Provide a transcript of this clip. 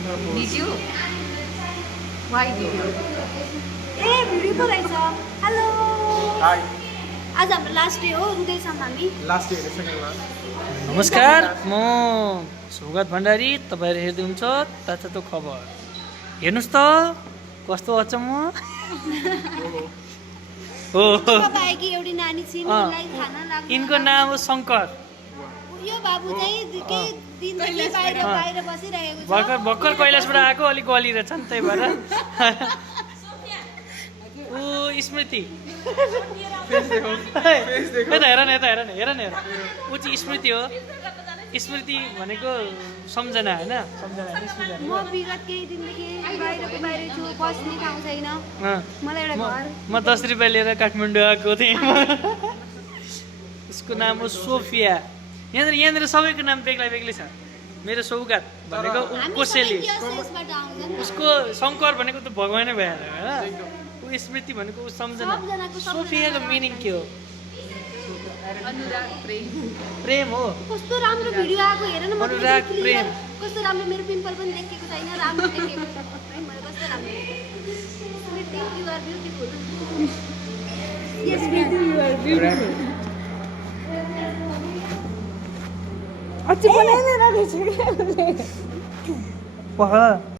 Did you? Why did you? A video पो रहेछ hello hi आज हाम्रो लास्ट डे हो रुँदैछौँ हामी लास्ट डे सेकेन्ड लास्ट नमस्कार म सौगात भण्डारी तपाईँहरू हेर्दै हुन्छ तातो खबर हेर्नुहोस् त कस्तो अचम्म हो बाबा आएकी एउटी नानी छिन् उनलाई खाना लाग्छ यिनको नाम हो शङ्कर यो बाबु चाहिँ केही दिनदेखि बाहिर बसिरहेको छ भर्खर भर्खर कैलाशबाट आएको अलिक गली रहेछ नि त्यही भएर ऊ स्मृति यता हेर न हेर न ऊ चाहिँ स्मृति हो स्मृति भनेको सम्झना होइन सम्झना स्मृति म विगत केही दिनदेखि बाहिर छु बस्ने ठाउँ छैन मलाई एउटा घर म 10 रुपियाँ लिएर काठमाडौँ आएको थिएँ उसको नाम हो सोफिया यहाँनिर सबैको नाम बेग्लै छ मेरो सौगात भनेको कोसेली उसको शङ्कर भनेको त भगवानै भइहाल्यो होइन ऊ स्मृति भनेको ऊ सम्झना सोफियाको मिनिङ के हो अनुराग प्रेम हो कस्तो राम्रो भिडियो आएको हेर न अनुराग प्रेम कस्तो राम्रो मेरो पिम्पल पनि देखेको छैन राम्रो देखेको छ मैले कस्तो राम्रो Smriti you are beautiful yes Smriti you are beautiful अझै बनाइदिएर रहेछ